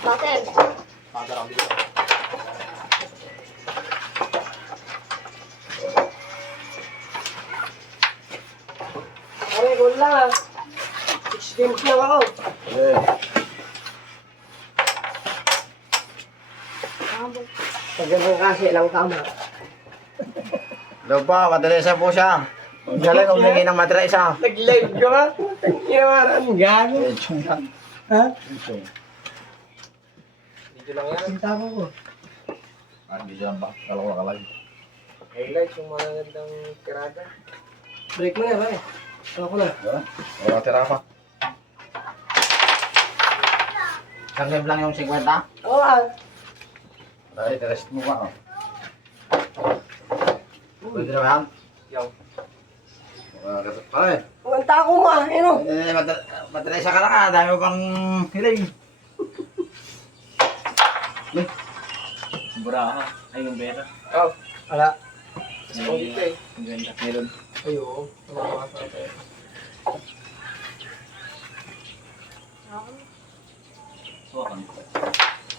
Bakit? Padarang dito. Pare, gol lang. 6 games lang ako. Pag ganun kasi lang tama. Daw pa, madrasa po siya. Galing humingi ng madrasa. Nag-live ka ba? Kinamaraan gago. Echong lang. Ha? Echong. Dito lang yan. Sinta ko. Dito lang ba? Kala ko nakalagay. Highlights yung mga gandang tirada. Break mo na, pare. Ako na. Wala tira pa. Isang game lang yung 50? Oo ah. Dahil, rest mo pa. Pwede na ba yan? Yaw. Pare, Kumanta ko ma. Ano? madrasa ka na ka. Dami mo pang hiling. Buraha. Ay, yung beta. Oh. Wala. May, dito eh. ang ganda. Meron. Ayun. Hawakan.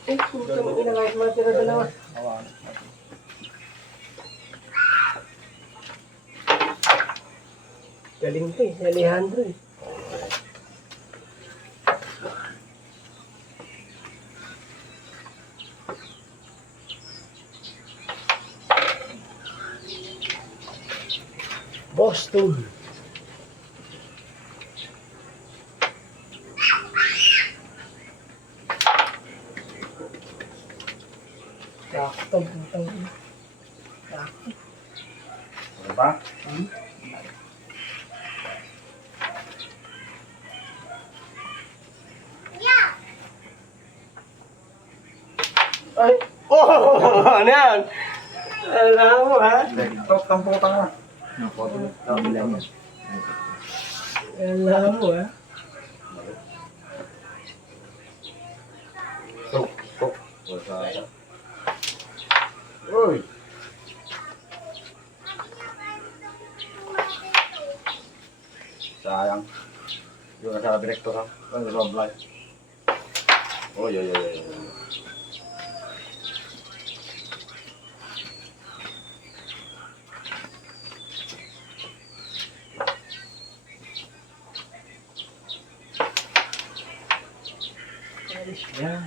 Eh, puto mo ginagayos mga tira dalawa. Awan. Galing ko eh. Si Alejandro eh. Boston. Sakto, putang ina. Sakto. Ano ba? Ay! Oh! Ano yan? Alam mo ha? Tok, ang putang na. Bilang yan. Alam mo ha? Tok, tok. Uy! Sayang. Yung nasa direktor ha. Ano sa vlog? Uy, uy, uy, uy. Alis yan.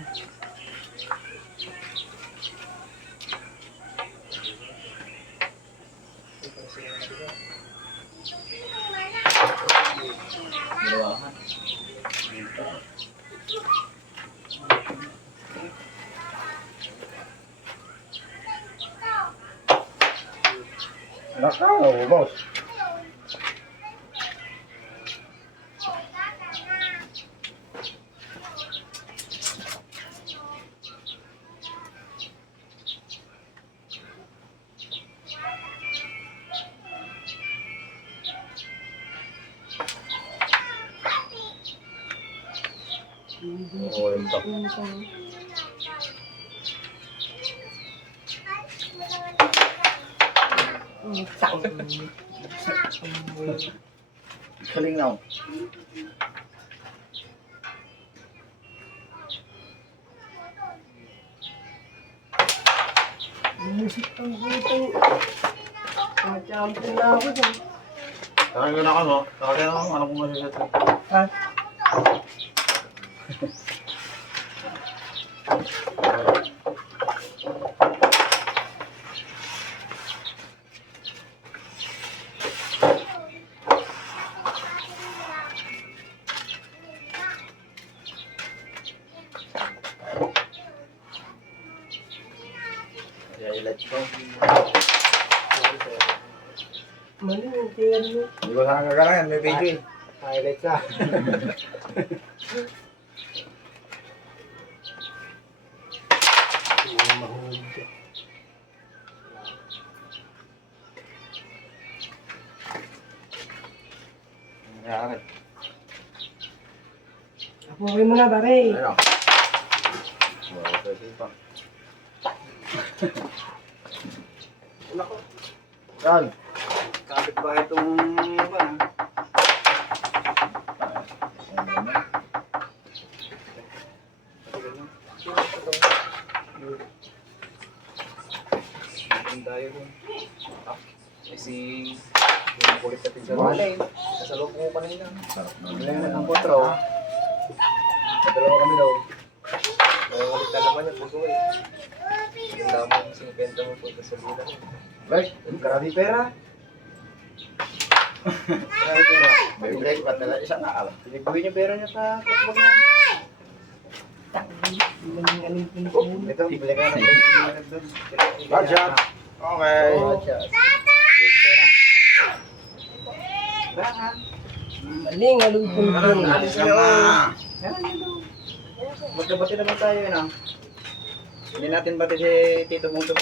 Buraha. Nakaw, boss. Oo, yun to. Galing na. Music ang putang. Champion na ako dyan. Kaya na ako, kaya na ako, alam ko masasat. Ha? Kaya let's go. Mali yung tingnan mo. Hindi ko sana gagalangan, may video eh. Highlights ah. Mahulog ka. Nangyari. Apukin mo na, pare. Ayun. Wow, pwede pa. Nako. Yan. Kapit ba itong... Si... Yung kulit natin sa walay. Nasa loob ko kanina. Sarap Wala naman. na ng kontra, oh. Madalawa kami daw. Nangungulit na naman yung puso eh. Yung damo yung 50 mo punta sa bulan. Right, grabe pera. Grabe pera. May break pa talaga isa na alam. Pinagbuhin yung pera niya sa kasbag niya. Ito, bibili ka na. Bad shot. Okay. Maling, alungkong. Alis ka na. Magkabati naman tayo yun ah. Hindi natin bati si Tito Mundo.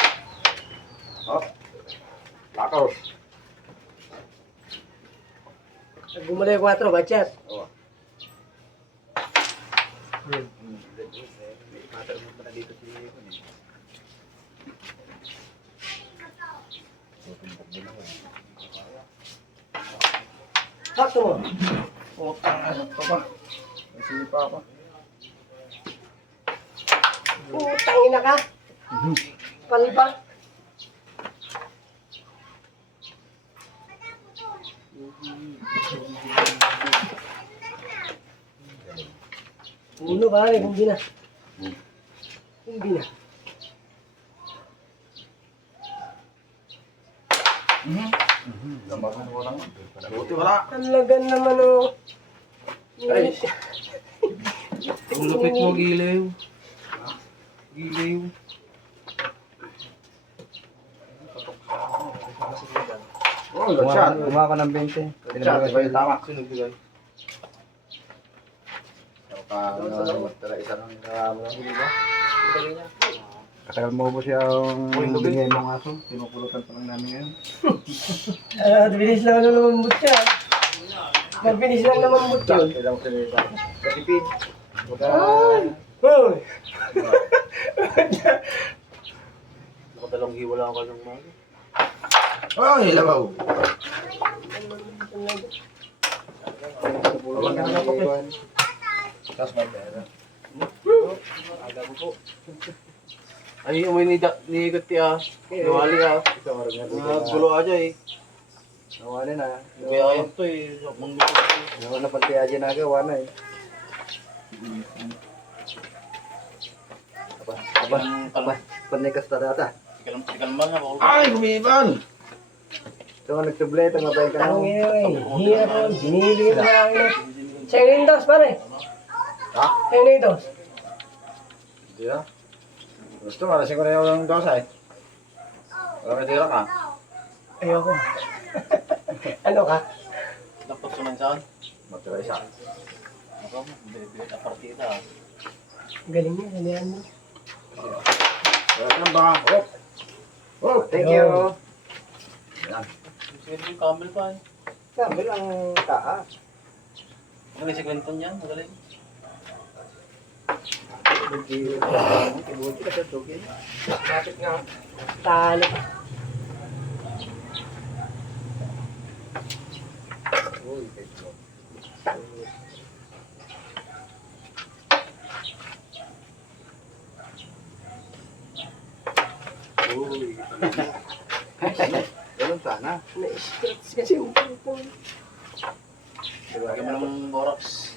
Oh. Lakos. Gumulay 4, bachat. Oh. Matanong mo na dito si Sakto mo. Putang asa pa ba? May sipa pa. Putang ina ka. Palpa. Ulo pare, hindi na. Hindi na. Gambaran ko lang. Buti wala. Talagan naman oh. Ay. Ang lupit mo, Gilew. Gilew. Oh, good shot. Gumawa ka ng 20. Good shot, diba yung tama? Sunog bigay. Tara, isa lang yung mo. Bigay niya. Katagal mo ba siyang bigay mong aso? Pinupulutan pa lang namin ngayon. bilis lang na lumambot ka. Mabilis lang lumambot yun. Ilang sinita. Katipid. Ay! Hoy! Nakadalawang hiwala ka ng mga. Oh, hilabaw. Wala ka na pa, Tapos magdala. Aga mo po. Ay, umay ni Gati ah. Nawali ah. Ito oras nga. Gulo aja eh. Nawala na. Kaya ayun to eh. Manggulo. Nawala na pati aja nagawa na eh. Apa? Panikas tarata. Ikalam ba nga? Ay, gumiban! Ito nga nagtublete, mabay ka Ang na. hirap. Binili ko na akin. Sa'yo na yung dos, pare. Ha? Sa'yo na yung dos. Hindi na. Gusto, malasin ko na yung dosa eh. Wala may tira ka. Ayoko. Ano ka? Dapat suman saan? Magtira isa. Ako, bibigay na partida ah. Galing niya, salihan mo. Welcome back. Oh. Oh, thank you. Yan. Sige yung camel pa eh. Sabi lang taas. Magaling si Clinton yan, magaling. Kibuti ka sa tukin. Kapit nga. Talo. Uy, thank you. Uy. Ganun sana. Na-stretch kasi yung pulpong. Lagyan mo ng borax.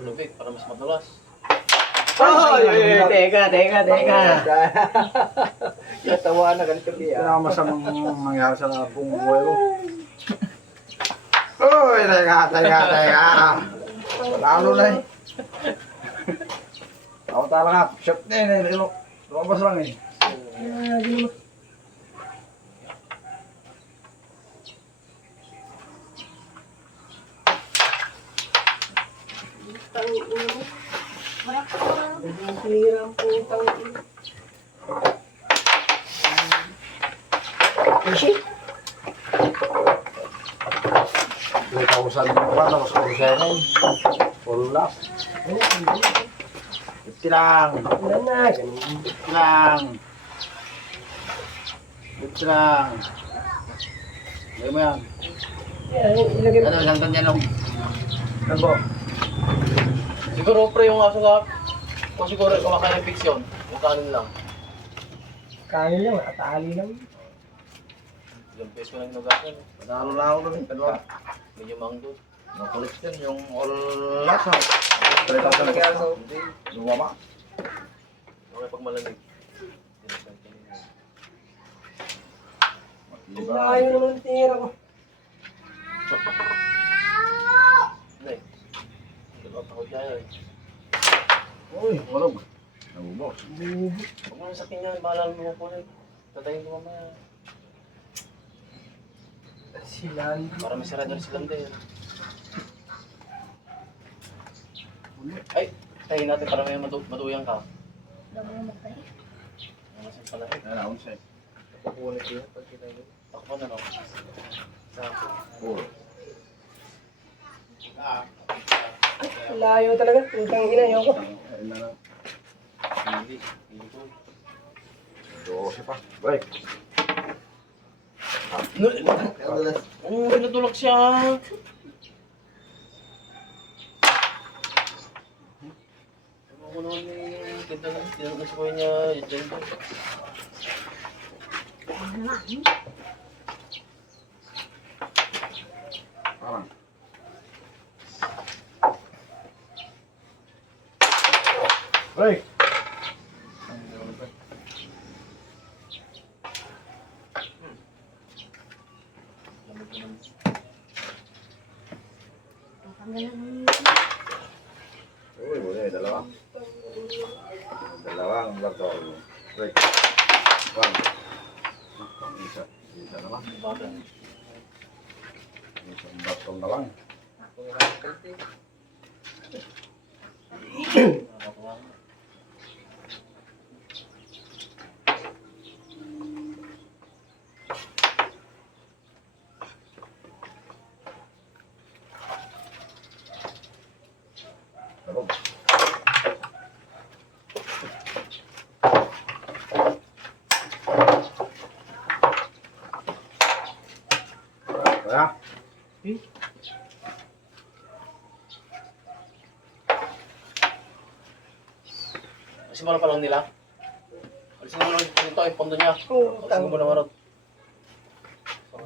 Lubig para mas madulas. Ay, teka. Natawa na ganito Ito niya. na masamang nangyari sa buong buhay ko. Uy, teka. Lalo na eh. Ako talaga, shot na yun eh. Lumabas lang eh. Ang hirap putang ina. Shit. 2,000 ba? Tapos kung seven. Full lap. 50 lang. Wala na, ganun. 50 lang. 50 lang. Lagay mo yan. Ilagay mo. Ano, isang ganyan lang. Ano po? Siguro pre yung aso nga. Kung siguro kumakain ng fiction. Yung kanin lang. Kanin lang, atali lang. Ilang beses ko lang hinugasan. Panalo na ako doon. Dalawa. Medyo mangdo. Makulit din yung all lasa. 3,000 na Kaya gusto. so, Lumama. Okay pag malamig. layo naman ang tira ko. Hindi. Dalawang takot dyan. Uy, walog. Nabubos. Huwag mo na sakin yan. Bahala mo po rin. Tatayin ko mamaya. Silan. Para may sarado rin silang din. Ay! Tayin natin para may maduyang ka. Ano sa pala eh. Ayan, ako siya. Napupunit yun pag kinain. Takbo na no. Puro. Layo talaga. Putang ina, ayoko. Ayun na lang. Hindi. Hindi ko. 12 pa. Break. Pinatulak siya. Ako naman yung ganda na. Tinanong ko niya. Diyan ko. Parang. Break. Lamig naman. Uy, boleh. Dalawa. Dalawang lato. Break. One. Isa. Isa naman. Bakit? Isang batong na lang. Nakakatuwa. Sabog. Kaya? Alisin mo na pa lang nila. Alisin mo lang dito yung pondo niya. Oo, Alisin mo na marot.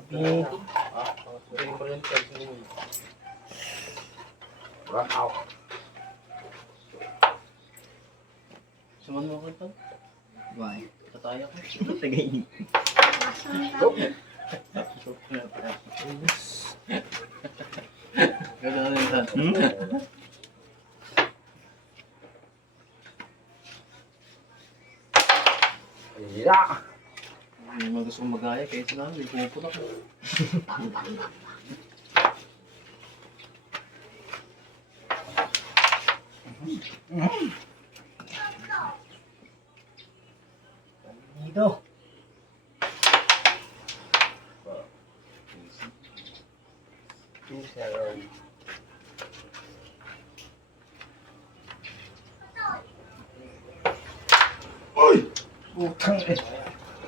Dito. Alisin mo rin. Alisin mo rin. Run out. Suman mo ako ito. Why? Tataya ko. Tagay. Gano'n na rin. Iya. May mga gusto kong magaya kahit sila. May pumupunta ko. Dito. Utang eh.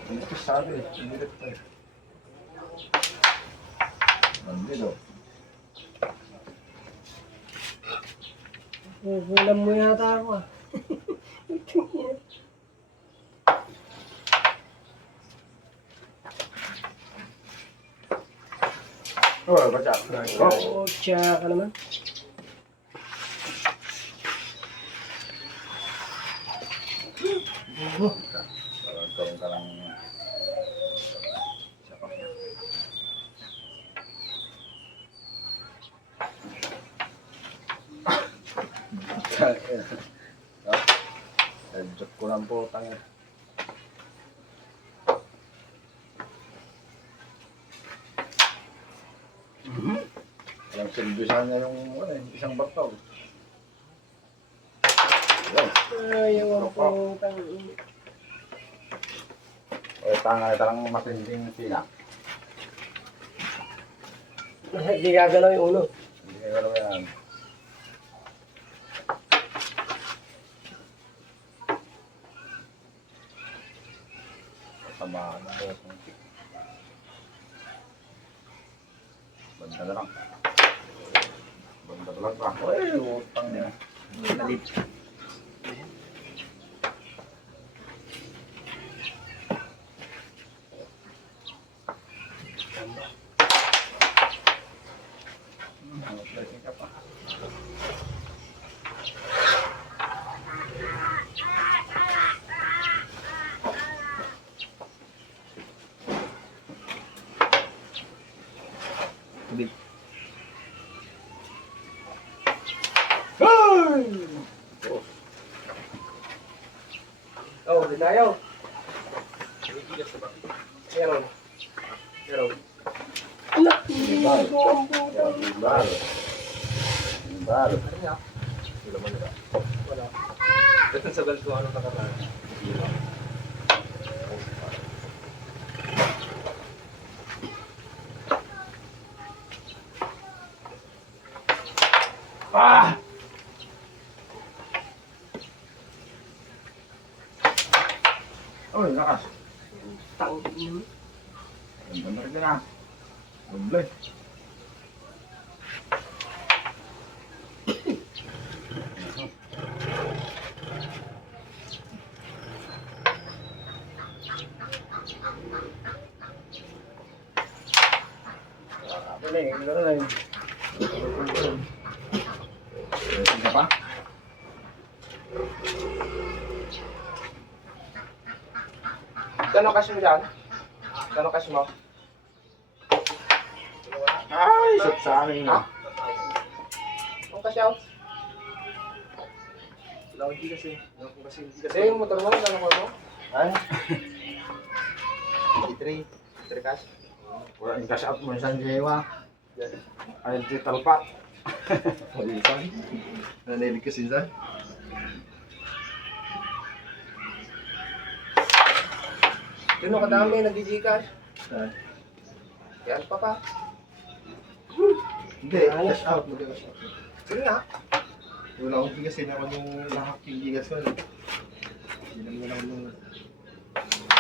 Hindi ko sabi eh. Hindi ko tayo. Nandito. Gugulam mo yata ako ah. Oh, baca. Oh. Oh, tiya ka naman. Gawin ka lang. Siapa? Edjot ko lang po, tanga. Walang silbisan niya yung isang bataw. Yan. Ayaw ang putang ina. O, tanga na talang matinding sila. Hindi gagalaw yung ulo. Hindi kayo alam yan. Tamaan na po. Banda na lang. Banda na lang pa. Uy, utang niya. Galit. Oh, di tayo. Meron. Meron. Anak, Gimbal. ang puta. Gimbal. Gimbal. Ano nga? Wala man nila. Wala. Ito sa bal ko ano nakaraan. Ah! Uy, lakas. Tangin. Ang bener ka na. Doble. Apa nih? Gimana nih? Siapa? Gano'ng cash mo dyan? Gano'ng cash mo? Ay, sa amin Ha? na. Ang cash out? Wala akong gigas eh. Wala akong kasi gigas. Kasi yung motor mo, gano'ng call mo? Ay, 3 cash. wala yung cash out mo sa Jewa. Ay, di talpak. Wala isang. Nanilig kasi isa. Gano'ng kadami nag-Gcash? Saan? Yan pa pa. Hindi, cash out. Mag-cash out. Sige nga. Wala akong gigas eh. Naman yung lahak yung gigas ko. Hindi naman ako nung...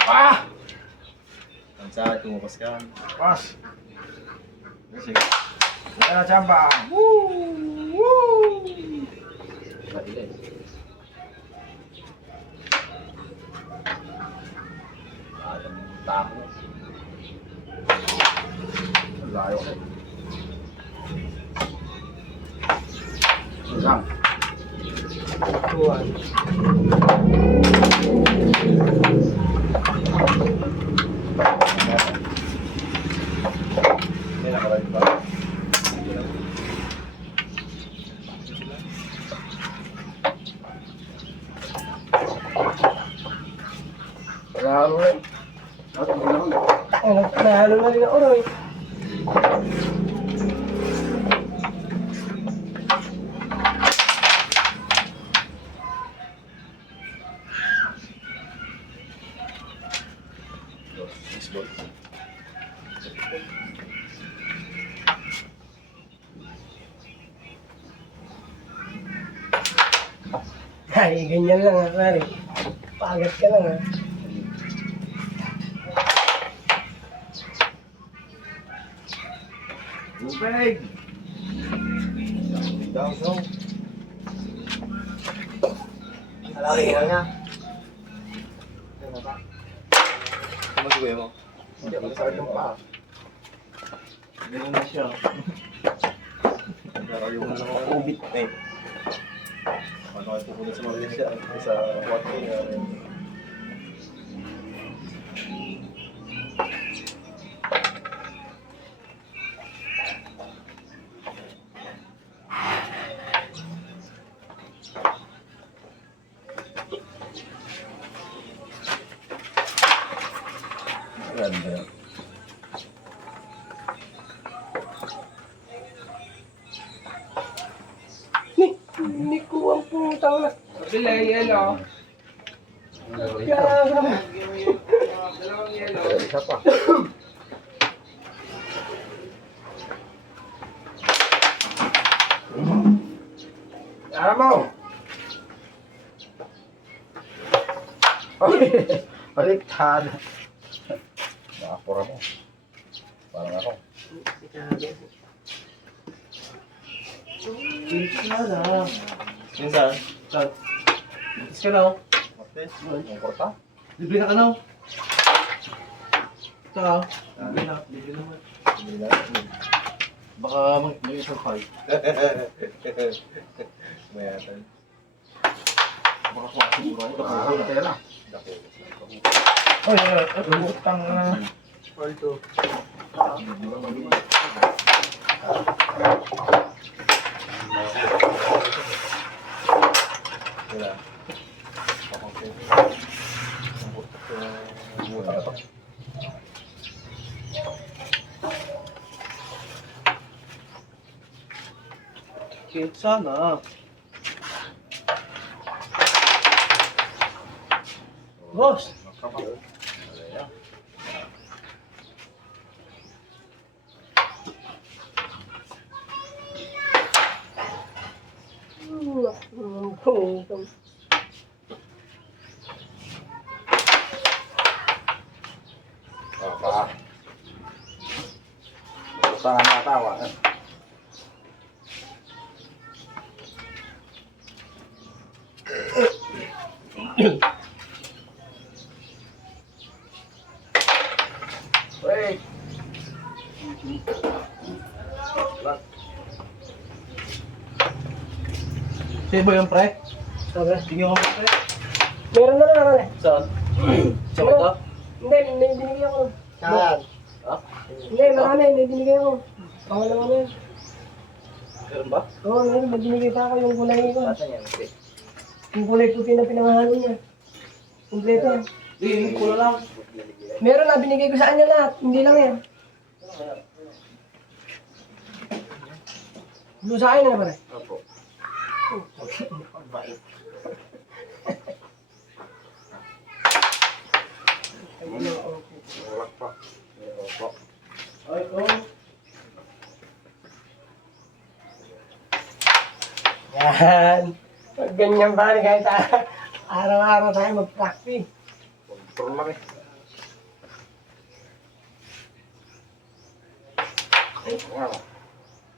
Ah! Ang saan, tumukas ka. Pas. Kasi, Yan na, Chamba. matilis. Ang tapo. Ang layo ko. Isang. Tuwan. May nakaraan ba? Lalo rin. Oh, nahalo na rin ako, Roy. Six balls. Ay, ganyan lang ha, pare. Pagat ka lang ha. Tubig. Down, down. Malaki ka nga. Ano magagawin mo? Hindi ako sa yung pa. Ganun na siya. Pero yung ubit na eh. Ano kayo pupunta sa Malaysia? Sa Hawaii. Ganda. Ni ko ang putang na. Bila yelo. Kaya naman. Dalawang yelo. Isa pa. Ano mo? Baliktad. Nakapura mo. Parang ako. Minsan? Saan? Butis ka na oh. Butis? Ang korta? Libre na ka na oh. Ito ah. Libre na. Libre naman. Hindi na. Baka may isang pal. Mayatan. Baka kuha siguro ako. Ako na tayo na. Dako. Ay, utang na. Alto. Sana. Boss. Nakapal. Ayan. Apa? Tangan natawa. Wait. Sino yung pre? Sabi. Tingin ko pre. Meron na naman eh. Saan? Sa ito? Hindi, may binigay ako. Saan? Ha? Hindi, marami, may binigay ako. Pangalawa na yun. Meron ba? Oo, meron, may binigay pa ako yung kulay ko. Saan yan? Okay. Yung kulay puti na pinamahalo niya. Kompleto. Hindi, hindi ko lang. Meron na, binigay ko sa kanya lahat. Hindi lang yan. Blue sa akin na naman eh. Opo. Wala pa. Opo. Ay, oh. Yan. Pag ganyan ba, kahit araw-araw tayo mag-practice. Control lang eh. Wow.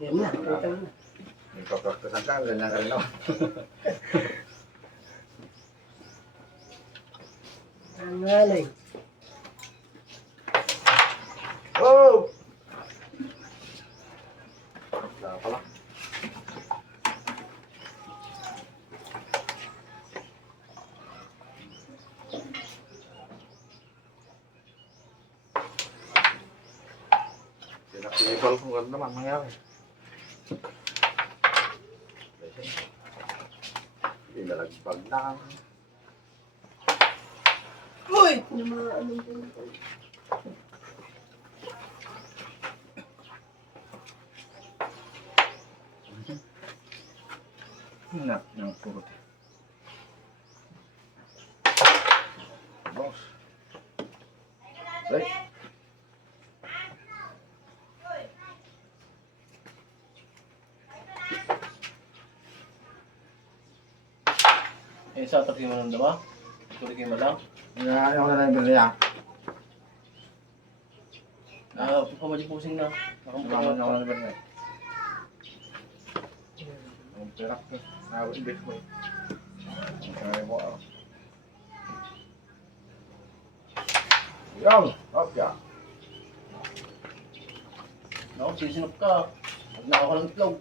Yan na, kita mo na. May papraktasan ka, ganyan ka rin ako. Ang galing. Oh! Wala pala. Pinakibal kung gano'n naman nangyari. Ilalagbag na. Uy! Yung mga anong ganito. Nak, yang purut. Bos. Baik. Sa tabi mo ng dama? Tuloy mo lang? Ya, yang mana yang beli ya? Pumadipusing na. Yang mana yang beli? Ang perak tuh. Nah, imbes mo. Ay, mo. Yan, hop ya. Naku, sisinop ka. Huwag na ako ng itlog.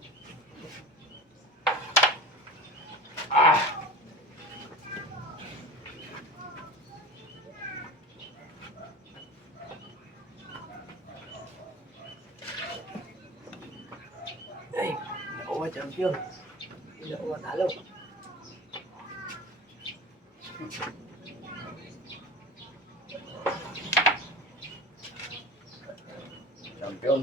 Ay, nakuha champion. Hindi ako matalo. Champion.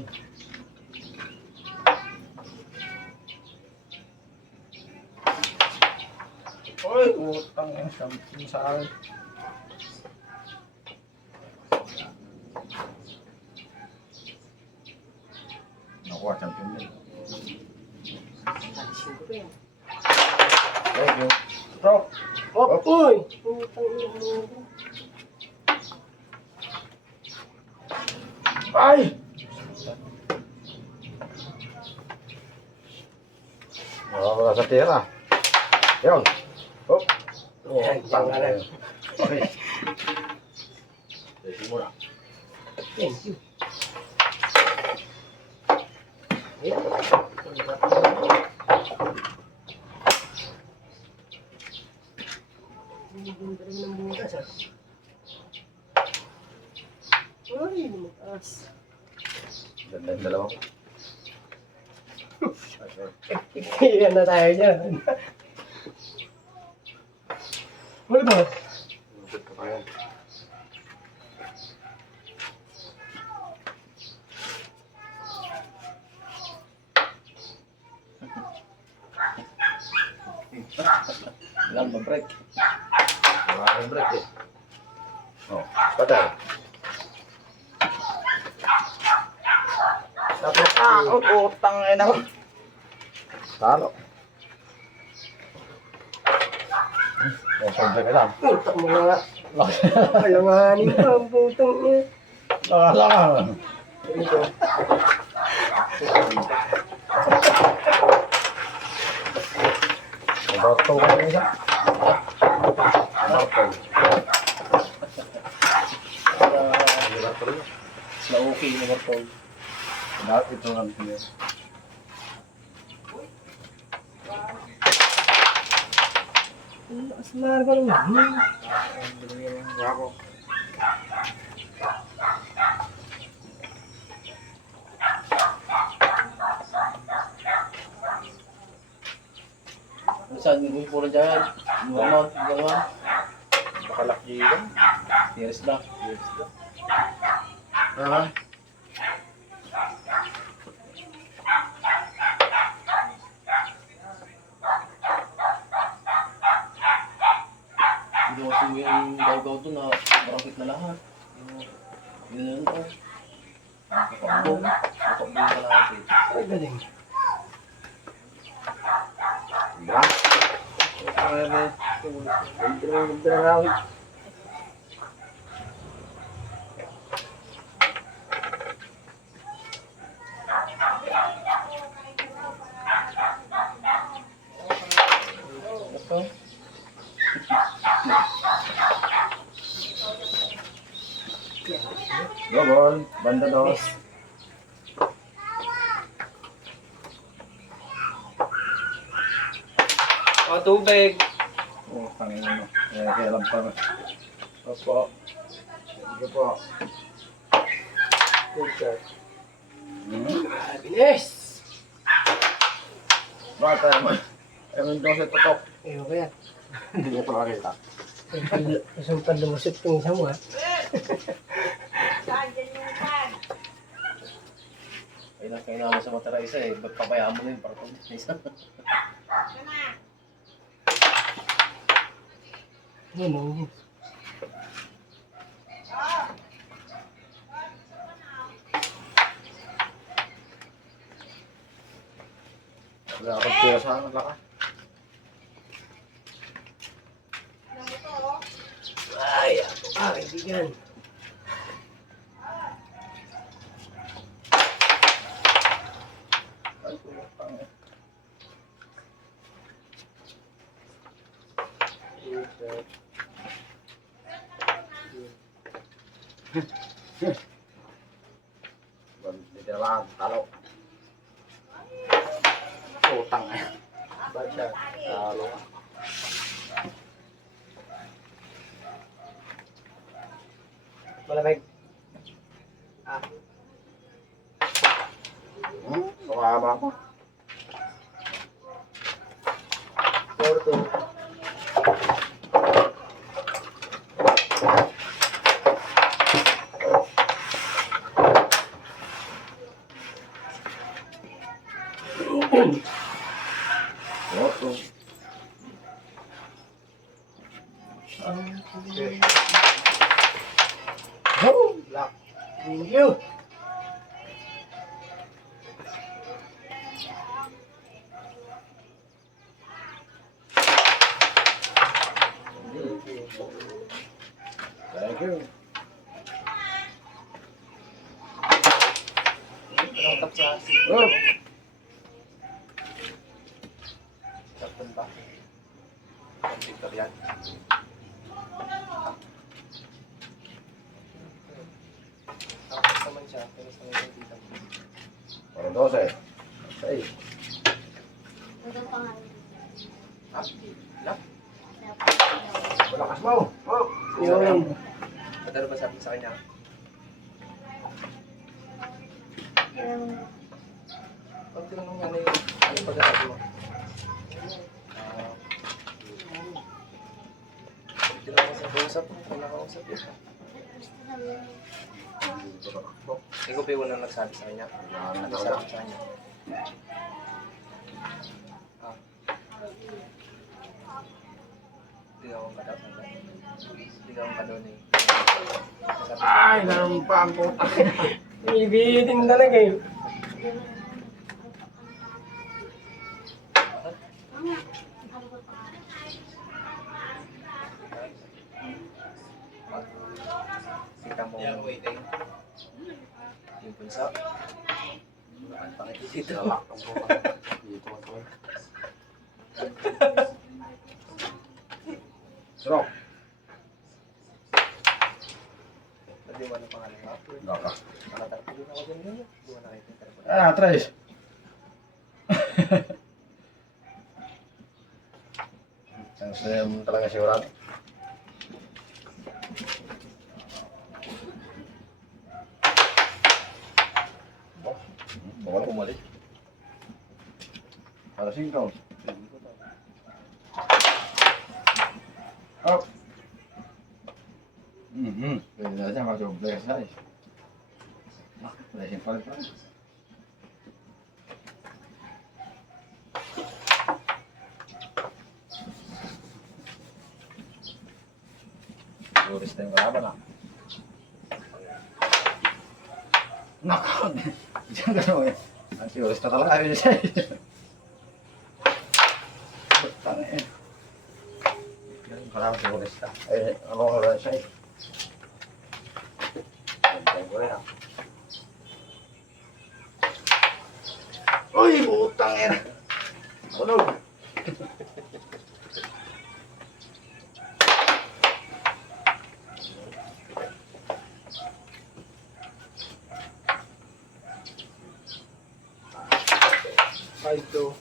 Oy, utang yang champion sa akin. Nakuha champion din. Alisin ko pa yan. Thank you. Stop. Oh, uy! Putang ina mo. Ay! Wala sa tira. Yun. Hop. Yan, yan nga lang. Okay. Sige muna. Thank you. Ayan. Hindi ko talaga ng butas ah. Ay, lumakas. Ganda yung dalawa. Iyan na tayo dyan. Ano ba? Lupit ka tayo. Ilang ba-break? Wala akong break eh. Oh, patay. Tapos, utang ina ko. Talo. Oh, sobrang ilang. Putak mo nga. Alanganin pa ang putang niya. Lang. Ito. Bato ko na isa. Bato. Na okay na ba po? Lahat ito ang pinag. Asmar ka naman. Wako. Saan yung puro dyan? Mga mga Bakalak dito. years back. Ah. Inuwasin mo yung gaw-gaw doon na marangkit na lahat. Yun yun to. Nakakabong. Nakakabong na lahat eh. Ay, galing. Diba? Drag. Ito. Gobol. Banda dos. O, tubig. Oh, pangin mo. Kaya alam pa. Opo. Sige po. Good shot. Hmm? Bilis! Bakit tayo mo? Ewan daw sa tutok. Ayaw kaya. Hindi niya pa makita. Isang panlumusip yung isa mo ha. Kailangan sa matara isa eh. Ba't pabayaan mo na yun para pag isa? Yun o. Wala akong tira sa akin. Laka. Ay, ako ka, kaibigan. Ay, putang eh. Good shot. Dito lang. Talo. Putang eh. Bad shot. Talo. Malamig. Sumama pa. 4-2. Oto. Go! Black. Thank you. Thank you. Anong tap sa asin? Oh. Tapon ba? Victor yan. Tapos naman siya. Tapos naman yung tita mo. Para 12. Say. Ah, lap. Malakas mo. Oh. Yun. Padalo ba sabi sa kanya? Pag tinanong nga na yun, ano pagkakabi mo? Tinanong sa kausap mo, kung nakausap yun. Ikaw pa yung unang nagsabi sa kanya? Ano sabi sa kanya? Ah. ka daw. Sigaw ka daw eh. Ay, ganun pa ang puta. Ibitin talaga eh. Kita mo. Yung punso. Bukan pa kita dito. Sarap. Hindi mo ano pangalan mo? Gaka. Nakatarapilin ako dyan yun. Hindi mo nakikita ko. Tres. Yang talaga sigurado. Bawal bumalik. Para singkaw. Oh. Pwede na siya mag-bless na eh. Blessing pa rin pa. Turis na yung kalaban ah. Nakaw! Diyan gano'n eh. Ang turis na talaga yun siya eh. Tangin eh. Parang turis na. Eh, ano nga rin siya eh. Ganyan ko rin ah. Uy! Butang eh! Ano? Ay, ito.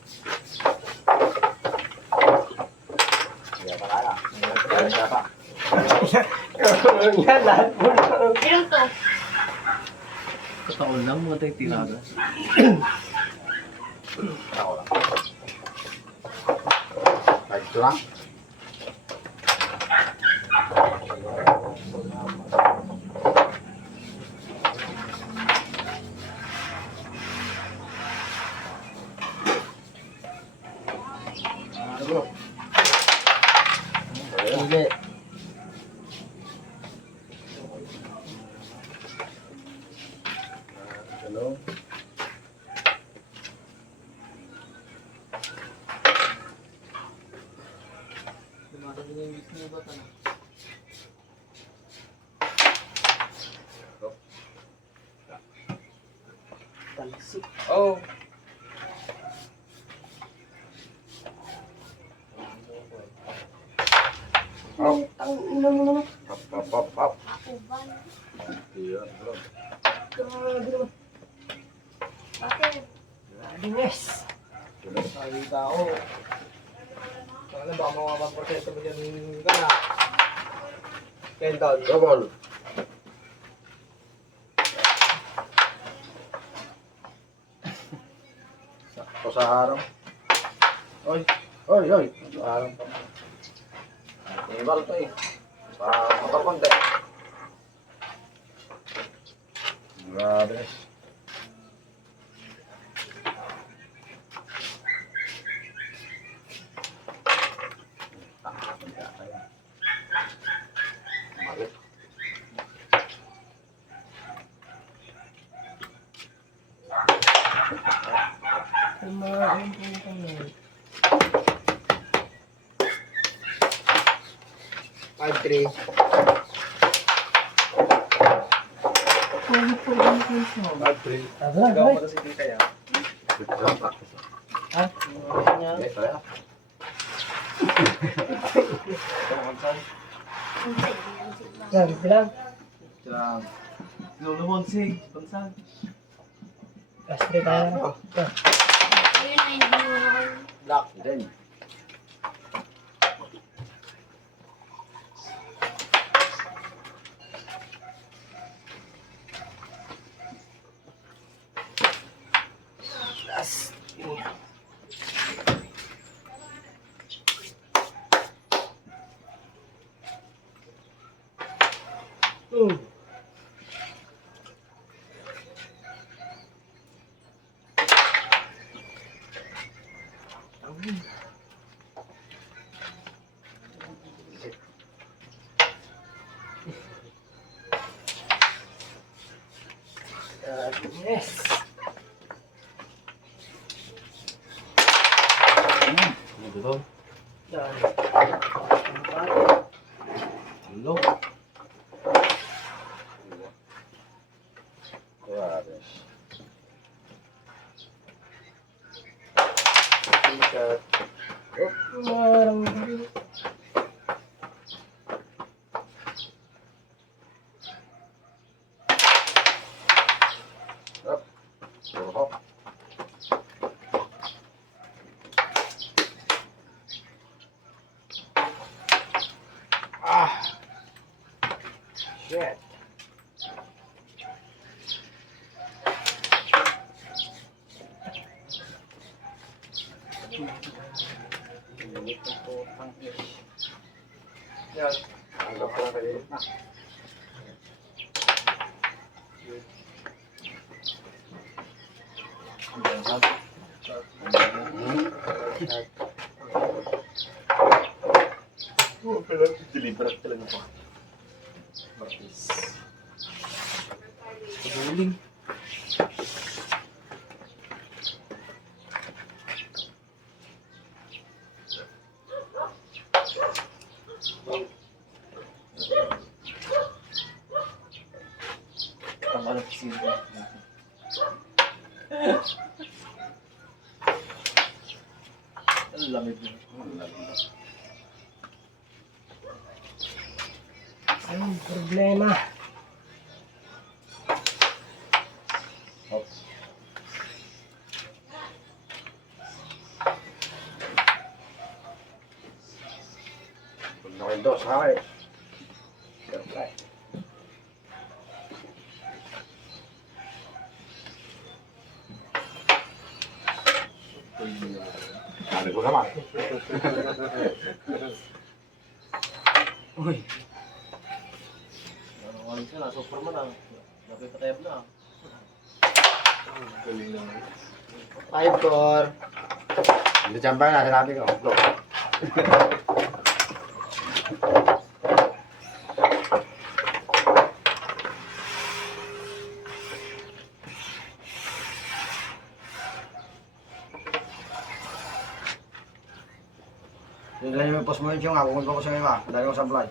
Kaya pa kaya. Kaya pa. Yan, lahat mo na. Ilan to? Kataon lang mo tayong tinaga. Ako lang. Kahit ito lang. Ano? Hindi. Hello? Talsik. Oh! Up, Tang ina mo naman. up. Ako ba? Iya, bro. Grabe naman. Bakit? Dines. Nakita ako. Sana baka mga 1% mo dyan ka na. Kenton. Double. Sakto sa harang. Oy, oy. Sa harang pa. Ibal to eh. Sa motor konti. Grabe. Malit. Kumain po kami. 5-3. Sigaw mo na si Tita yan. Ha? Okay, saya. Ito naman saan? Grabe lang. Diyan. Sigaw na Monsig. Bansan. Last 3 tayo na. Ayun na hindi mo naman. Black. Then, Last. Ito. Yan. Hello. Grabe. Marang. Puro. Shit. Yan. Ang po kayo na. Deliberate talaga po. Martis. Pag-uling. Ang alam ko siya. Ang lamig mo. Ang problema. Noel dos, ha? Ano ko naman? Uy. Ano nga siya, Superman ah. Napipatayap na ah. Galing naman. 5-4. Hindi dyan ba na sinabi ko? Yung ganyan yung post mo yun nga, pumunta ko sa iba, dahil ko sa vlog.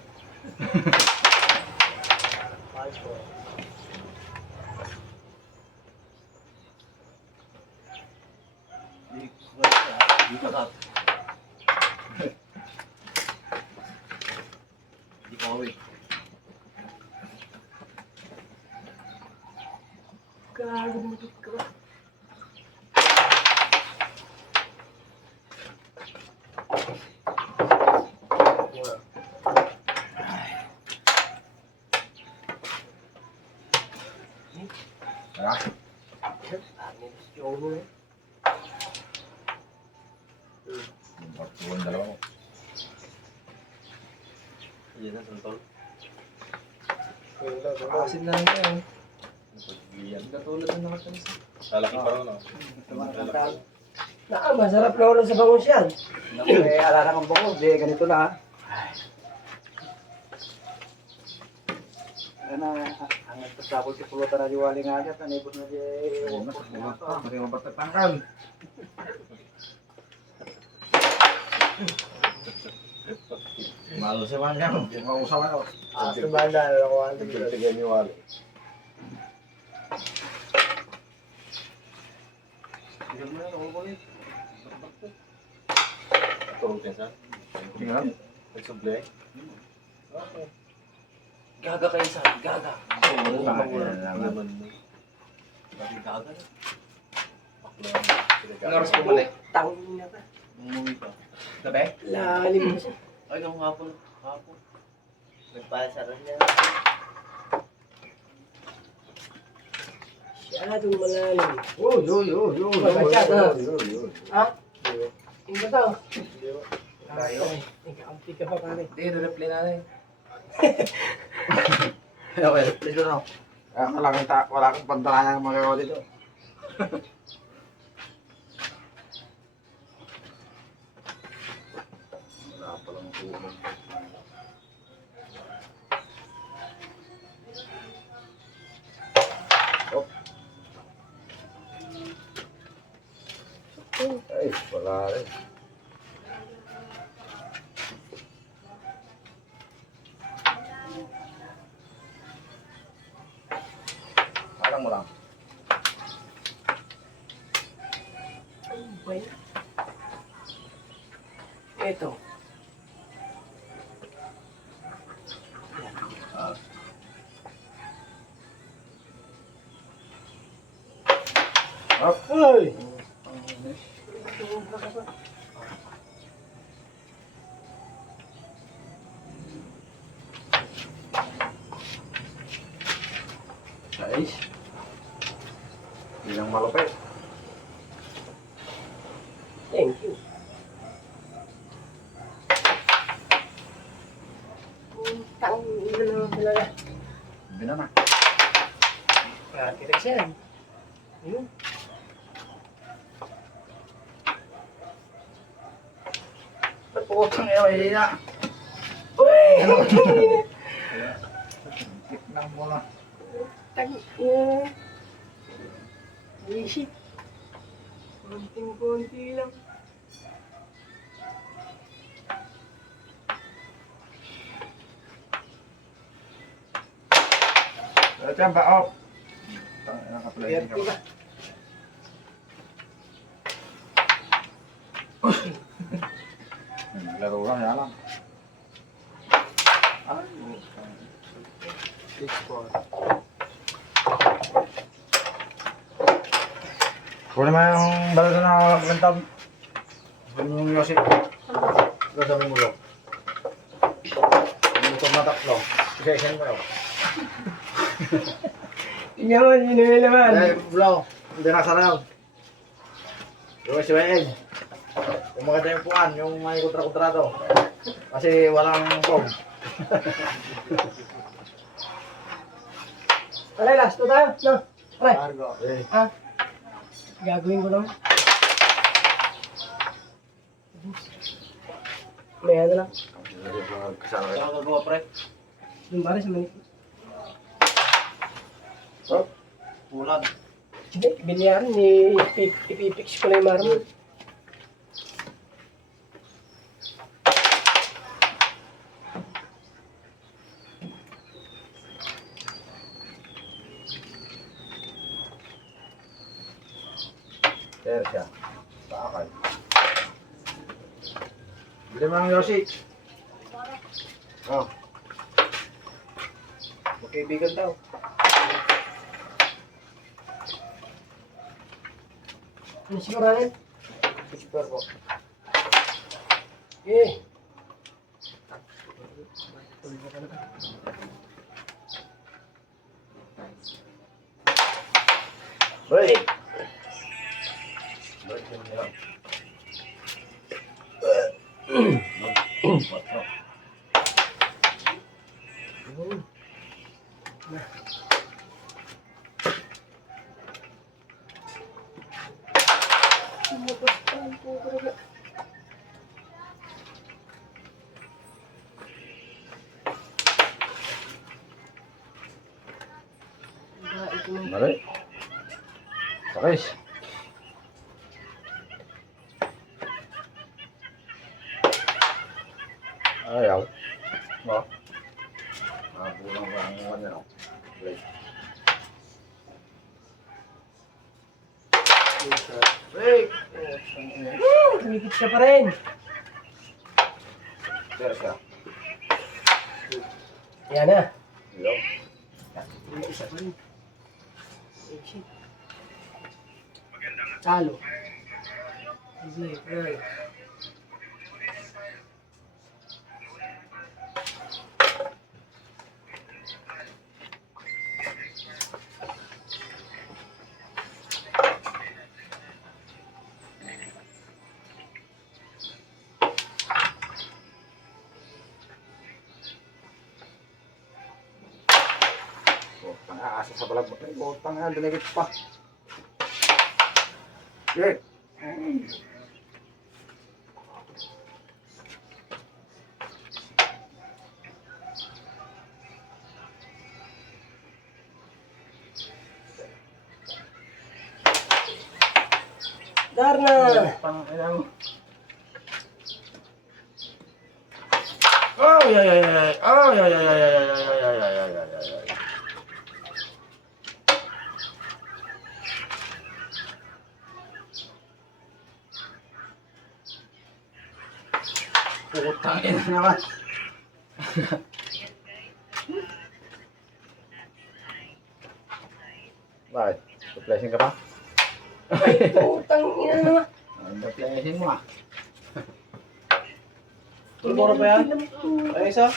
Di ka kat. Di ka away. Gago mo ka ba? Tara. Tuwan dalawa mo. Yan na, santol. Asin lang yan. Napag-iyan. Katulad na nakatansin. Lalaki pa rin ah. Masarap na ulo sa bangus yan. Naku, ala na kang bukod, ganito na ha. Ano, ang nagtasapol si Pulutan na diwali nga dyan, tanibot na dyan. Mati mo ba't nagtangkal? Malo si Juan yan, yung kausawan ako. Sa banda, nalakuhan. Tigyan niyo wali. Tigyan mo yan, ako ulit. Turog niya sa? Tingnan. Nagsublay? Okay. Gaga kayo sa gaga. Oo, Tangin na naman. Bakit gaga na? Bakla. Ang oras bumalik? Tangin na ba? Umuwi ka. Gabi? Lalim mo siya. Ay, nung hapon. Hapon. Nagpasaran niya. Siyadong malalim. Uy, uy, uy, uy. Magkachat, ha? Ha? Hindi. Tingnan daw. Tayo. Ikakampi ka pa pare. Hindi, re-reply natin. Okay, dito na. Wala kang pantalan ng mga dito. Wala palang tulong. Oh. Ay, wala rin. Ilang mo lang. Wait. Ito. Up. Uy! Guys. Bilang malupit. Thank you. Tang ina naman talaga. Bina na. Tirex yan. Yun. Ba't po kang hihina? Tiknang mo na. Tang ina. Easy. Konting-konti lang. Diyan ba? Oh. Nakaplay ka ba? Naglaro lang, yan lang. Ay, kunin mo yung balado na gantab. Kunin mo yung yosi. Gagawin mo lang. Yung motor na tatlo. Isa-isahin mo lang. Yun yung naman. Ay, blow. Hindi nasaraw. Yung si Wael. Yung maganda yung puan, yung may kontra-kontrado. Kasi walang pom. Alay, last to tayo. No. Pre. Eh, Ha? Gagawin ko lang. May ano lang. kasama kayo. Saan gagawa, pre? Yung baris, may... Oh, Ulan. Hindi, binyaran. Ipipix ko lang yung marmol. there siya. Sakay. Bili mo ng yosi. Oh. Magkaibigan daw. Ano siguranin? Super po. Eh. Hoy! Mali. Pakis. Ayaw. Ba? Bulang ba ang iwan niya? Break! Kumipit ka pa rin. There siya. Yan na. Ilaw. Isa pa rin. Shit. Talo. Sige, right. Pang-aasa sa balag. Botang nga, dinigit pa. Good. Darna! Pang-ilang. Oh, yeah, yeah, yeah. Oh, yeah, yeah, yeah, yeah, yeah, yeah, yeah, yeah, yeah, yeah, yeah. Putang ina naman. Bakit? Suplesing ka pa? Putang ina naman. Suplesing mo ah. Tulboro pa yan? Ay, isa?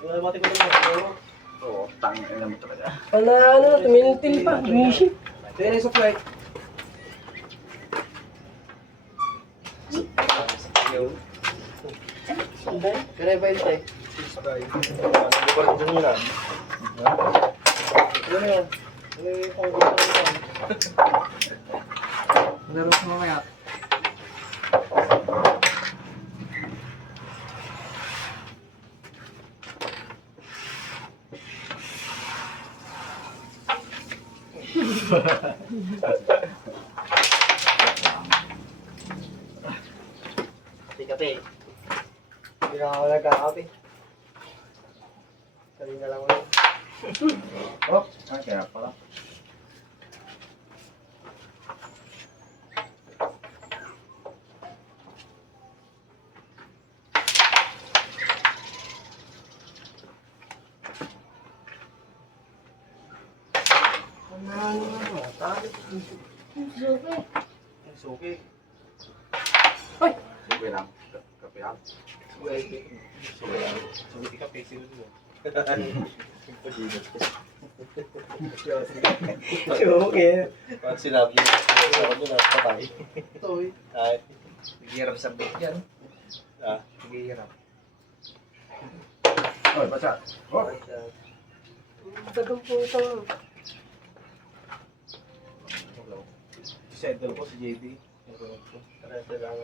Mati ko lang. Oo, tangin ina mo talaga. Ano, tumintil pa. Gumisip. Kaya na sa flight. Sunday? Kaya ba yun tayo? Ano ba rin dyan yun ah? Ano yun? Ano yung pang-gulong yun? Laro ko mamaya. Kape-kape. Hindi na ako nagkakape. Kanina lang ulit. Oh, kaya pala. Ano nga? Tari. Suki. Suki. Sige lang. Kape lang. Suki kape. Sino dito? Okay. Pag sinabi niya, ako nyo na patay. Ito eh. Kahit, Naghihirap sa bit yan. ah, Naghihirap. Oy, basa. Oh. Tagang po ito. settle ko si JB. Karete lang.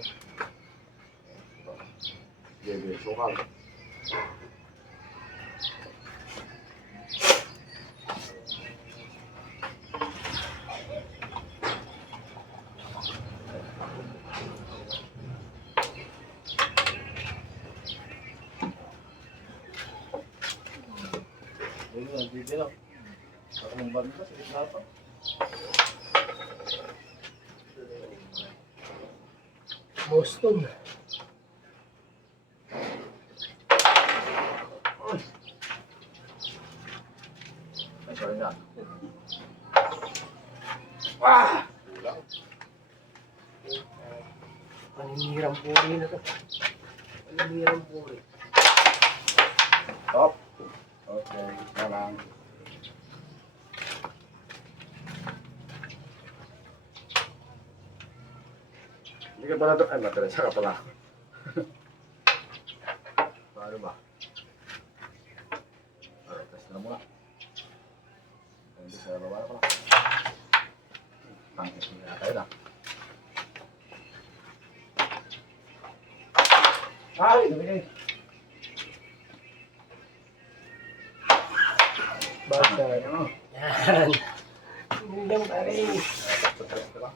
JB, sukal. Ayun, JB lang. Ako ng banda, sa gitna pa. Boston. Ay, sorry na. Paninirang puri na to. Paninirang puri. Stop. Okay, na lang. Hindi ka pala doon. Ay, materesa ka pala. Paano ba? Alright, test na muna. Hindi sa baba na pala. Pangit na tayo na. Ay, dumigay. Basta. Ano? Yan. Hanggang pare. Test ka lang.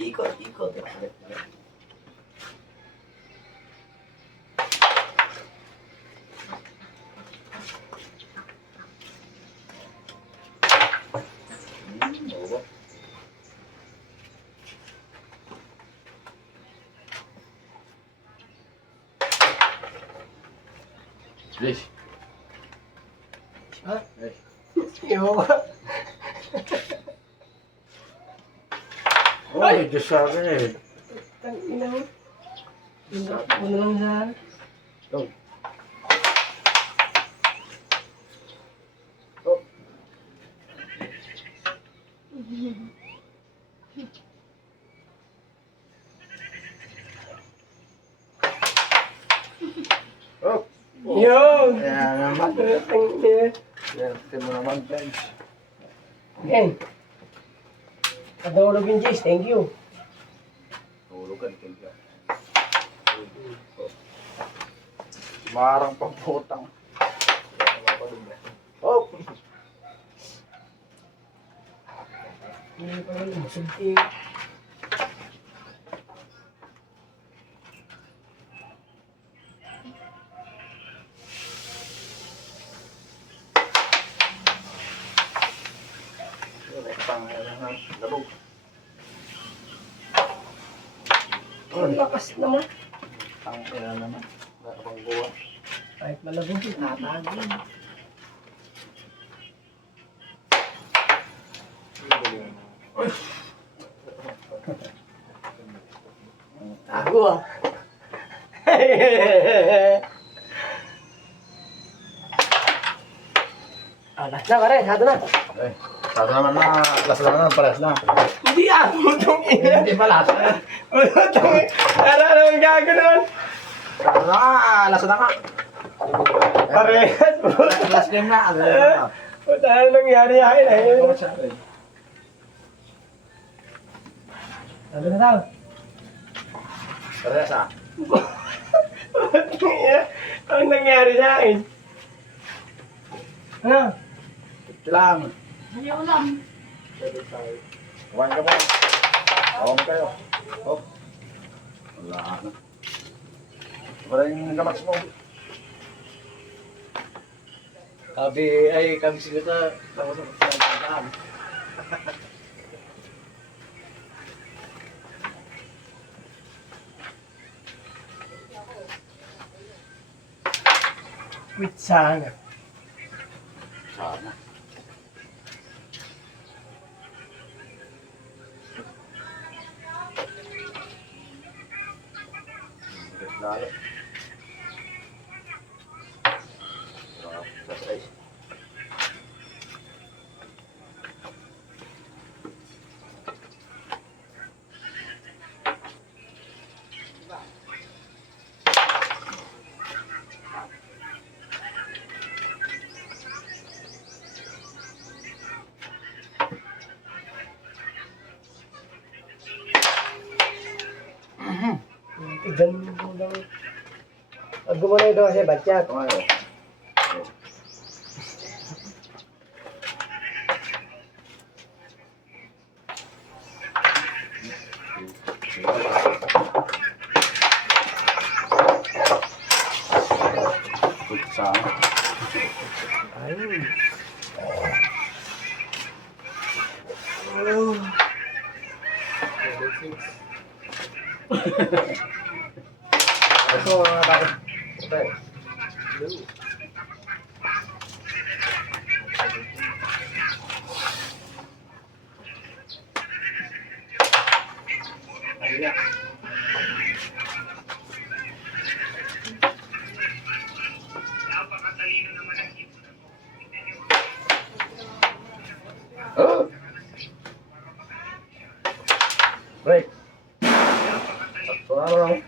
Ikot, ikot. Oo. Please. Ha? Ay. Yo. Ay, Diyos sa akin eh. Tangina mo. Ano lang sa... Oh. Oh. Oh. Yo! Kaya naman. Tangina. Swerte mo naman, friends. Yan. Kadawalog yung Jace, thank you. Tulugan, thank you. Marang pamputang. Oh. Hindi pa rin, masugti. Next time. Labog. Ang lakas naman. Ang ina naman. Wala pang buwa. Kahit malabog, tatagin. Tago ah. Last na pare, hado na. Eh, sabi naman na, lasa naman na, pares na. Hindi ah, mutong ina. Hindi pa lasa. Mutong ina. Ano ang gagawin? Sabi na nga, lasa na nga. Parehas po. Last game na. Ano na? Ano nangyari akin eh? Ano na daw? Pares ah. Ang nangyari sa akin? Ano? Ito lang. Hindi ulam. Kumain ka mo. Tawag kayo. Oh. Wala na. Wala yung gamats mo. Kami sila sa tapos sa pagkakaan. Quit sana. Sana. Lalo. Sa size. Igan mo lang. Pag gumanay ito kasi batyak. Kumain. Sana. Ayun. Ito mga tayo. Okay. Ayan. Oh! Break. Sakto na lang.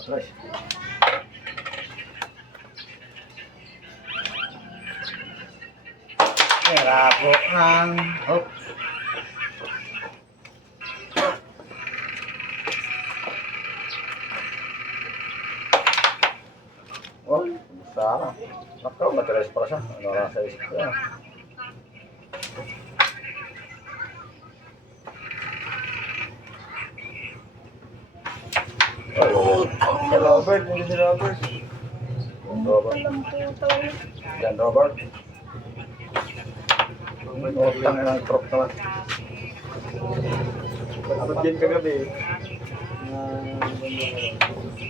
Atras. Erapo ang hop. Oh, sana. Nakaw, materes para siya. Ano lang sa isip ko yan. Oh, Si Robert, hindi si Robert. Robert. Yan, Robert. Utang ilang truck naman. Dapat yan kagabi.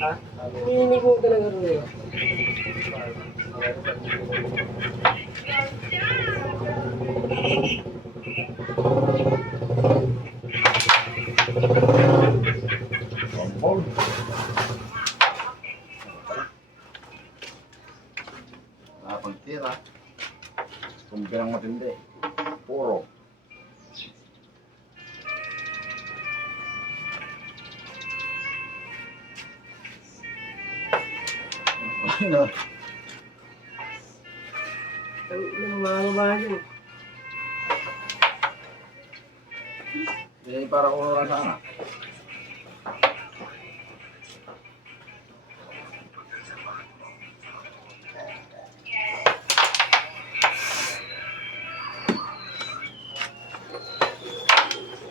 Ha? Hinihinig mo talaga rin yun. Bambol. Wala pang tira. Kung pinang matindi. Puro. Ano? Ang mga babae yun. Hindi para ulo lang sana.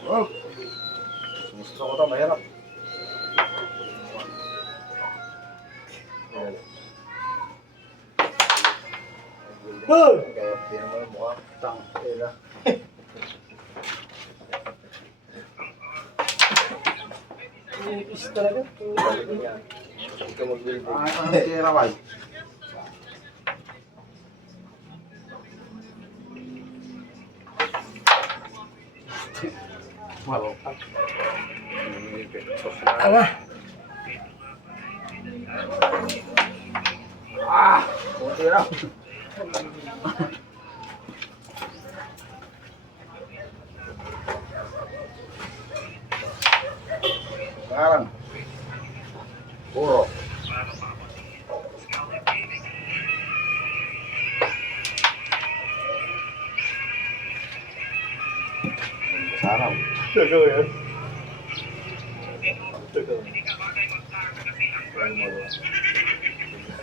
Oh! Gusto ko ito, mahirap. Kaya di naman mukha. Tangkila. Nilipis talaga. Sabi niya. Huwag ka mag-building. Ang tira ba? Malo. Anga. Kunti lang. Sekarang. Puro. Sarap. Totoo yan. Totoo.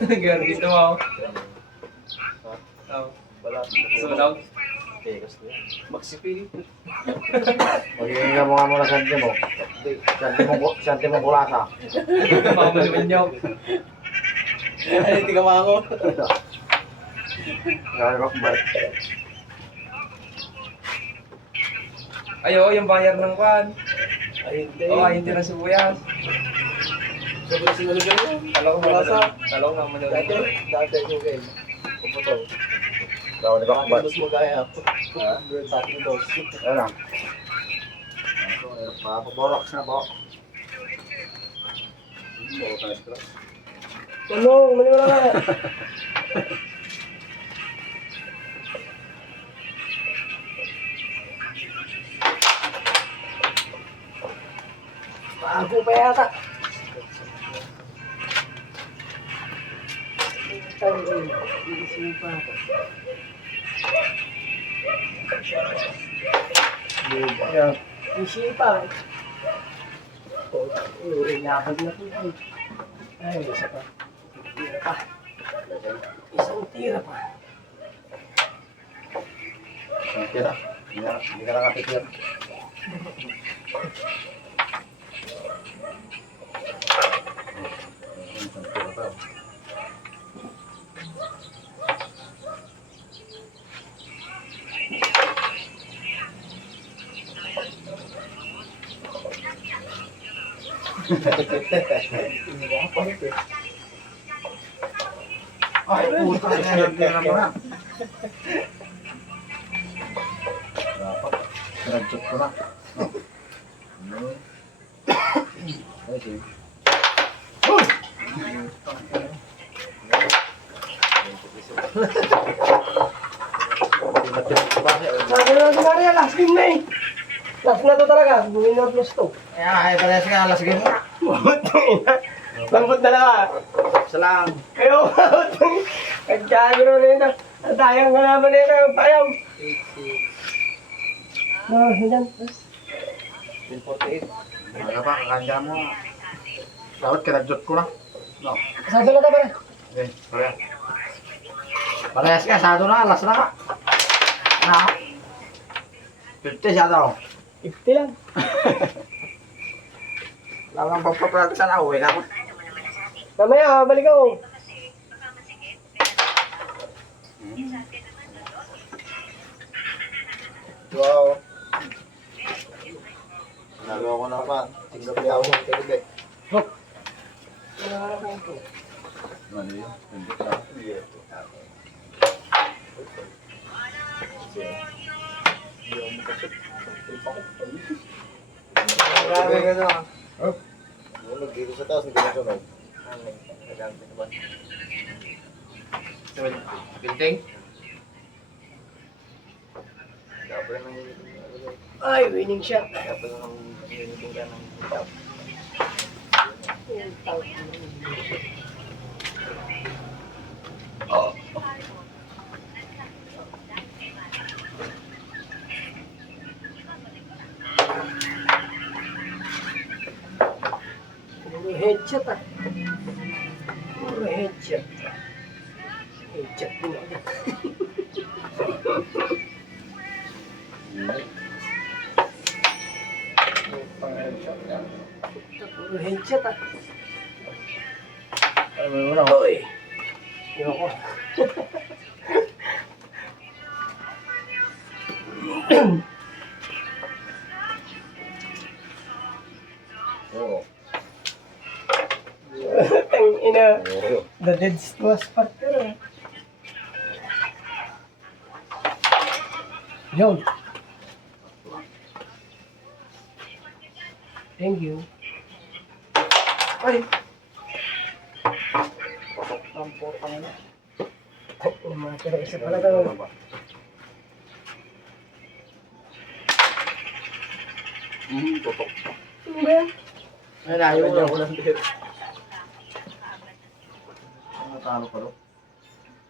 Gano'n dito mo. Oh, wala. Sunog. Tegas na yan. Magsipili. Magiging mo nga muna santimo. Santimo kulata. Mamalumin niyo. Ay, hindi ka ako. Gawin ko ba? Ayo, yung bayar ng kwan. Ay, hindi. Oo, hindi na sibuyas. Sobrang sinulugan mo. Talong na Malasa. Talong na manalo. Dati ko kayo. Puputol. Gawin ko ba? Tapos mo gaya. Dati dos. Ayan lang. Papaborok na po. Ano? Maniwala ka. Bago pa yata. Ayan. Isipa. Ilapag na po. Ay, isa pa. Tira pa. Isang tira pa. Isang tira. Hindi ka nakapikir. Isang tira pa. Ay, puta na tira mo na. Dapat. Pinag-check ko na. Ay, sige. Sabi na si Maria, last game na eh. Last na to talaga. Bumin na plus 2. Ay, parehas ka. Alas game na. Lambot na lang. Salam. Ayaw. Nagkagano na yun. Tayang ka naman na yun. Payang. No, hindan. 1048. Ano pa, kakanda mo. Dapat kinag-jot ko na. No. Sado na ka pala. Okay, parehas. Parehas ka, sado na, alas na ka. Na. 50 siya daw. 50 lang. Wala kang pagpapractice na, uwi na ako. Mamaya, balik ako. Wow. Nagawa ko na pa. Tingnan ko ako ng tubig. Mali, hindi ka. Grabe ka na. Yung nag-giro sa taas, hindi na sunog. Binting? Dapat nang Ay, winning shot. dapat nang hinihinga ng tap. Puro headshot ah. Puro headshot. Headshot din ako. Puro headshot ah. Ay, may una. Uy! Yoko. Oo. Tang ina. Oo. The dead was partner. Yun. Thank you. Ay! Pasok ng putang ina. Yung mga tira isa pala daw. Tutok. Ano ba yan? Ay, ayaw na ako lang din. Natalo pa daw.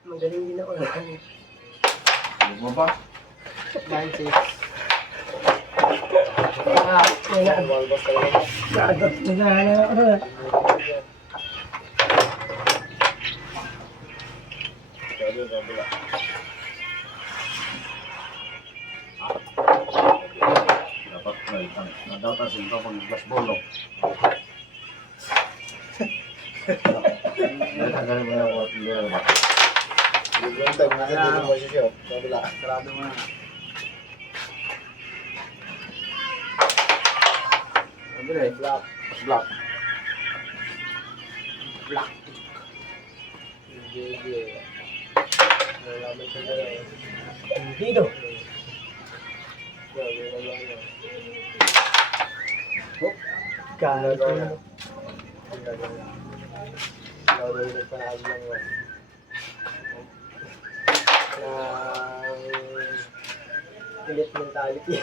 Magaling din ako. Huwag mo ba? 9-6. Walbas talaga. Naadot nila na ako. Dapat nadawtasin ka pag glass bolo. Tanggalin mo na po. Yung time, nasa dito mo siya siya. Kabila. Sarado mo na. Ano na eh? Black. Black. Black. GG. Nalaman siya na lang. Dito. Grabe na lang yan. Kahit Gagawa na. Gagawa na panalo lang yun. Pilit mentality.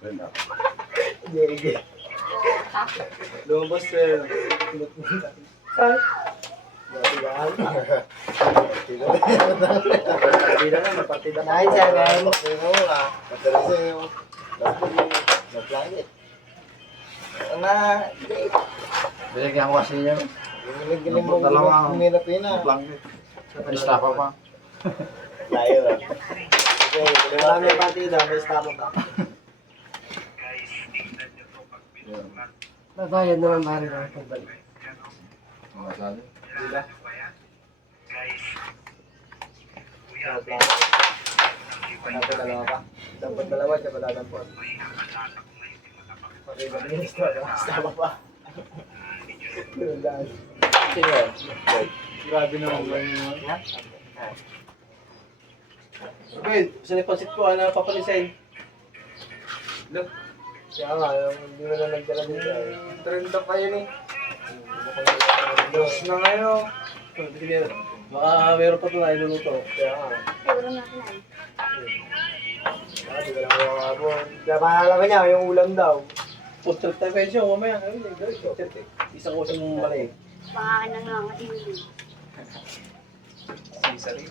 Ganda. GG. Lumabas pilit mentality. Ay, Matigaan. Partida na, partida na. 9-7. Pateraseo. Last planet. Binigyan ko kasi niya. Giling mo Pina. Blanket. Istapa pa. Layo. Okay, marami ang partida, may stop ka. nabayad naman mari na pagbalik. Masali. Diba? Dapat dalawa pa. Dapat dalawa, dapat dalawa. Okay, mabilis to. Stop pa. Sige. Grabe naman ba yun? Wait, sa napansit ko, ano papalisin? Look. Kaya nga, hindi mo na nagdala dito eh. 30 pa yun eh. Dos na ngayon. Sige, baka meron pa ito na iluluto. Kaya nga. Siguro natin ay. Hindi ko lang makakabon. Kaya mahalaman niya, yung ulam daw. Food trip tayo kayo siya, mamaya. Isang usang mali. Pangakin na nga ang inulit. Sisari.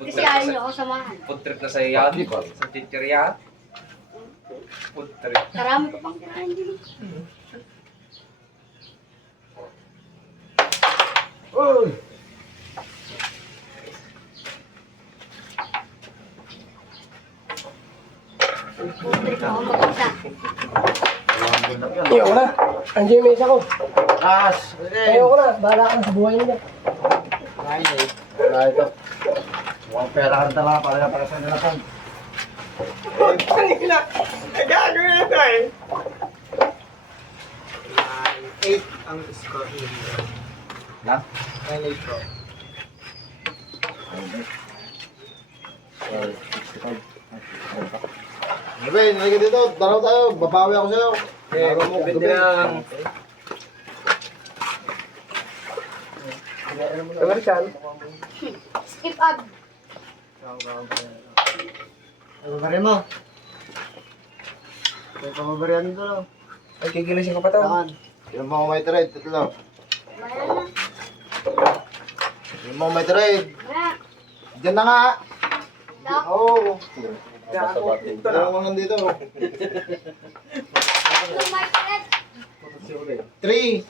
Kasi ayaw niyo ako samahan. Food trip na sa iyan. Sa chichirya. Food trip. Karami ko pang kinain din. Uy! Putrip ako mag-isa. Ayoko na. Andiyan yung mesa ko. As! Ayoko na. Bahala ka na sa buhay nila. Wala ito. Mukhang pera ka talaga para sa nila pang. Kanina. Nagagawin na ito eh. 8 ang score niya. Ha? 9-8 ko. Ben, nalagay dito. Dalaw tayo. Babawi ako sa'yo. Okay, pwede lang. Commercial. Skip ad. Ano ba rin mo? May pamabarihan dito. Ay, kigilising ko pa to. Saan? Yung mga may trade, tatlo. Bayan na. Yung mga may trade. Bayan. Diyan na nga. Dok. Oo. Ito Dalawa ko nandito. Lumayted. 3.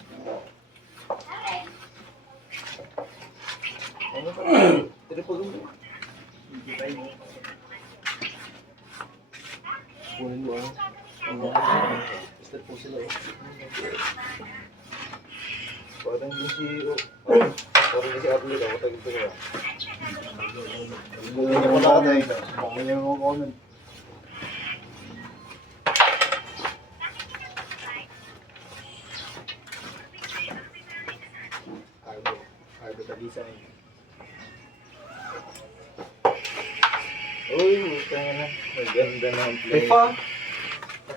Kunin mo ah. Step po sila oh. Parang yung si... Parang yung si Abli. Ako tagil ko Hindi ko na tayo. Baka yung mga comment. Cargo Talisa eh. Uy, utang na. Maganda na ang play. Rifa!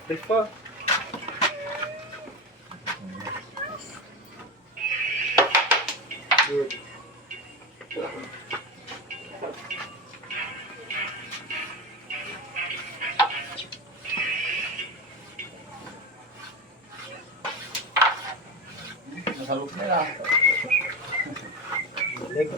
Rifa! Good. Nasa loob nila. Leg.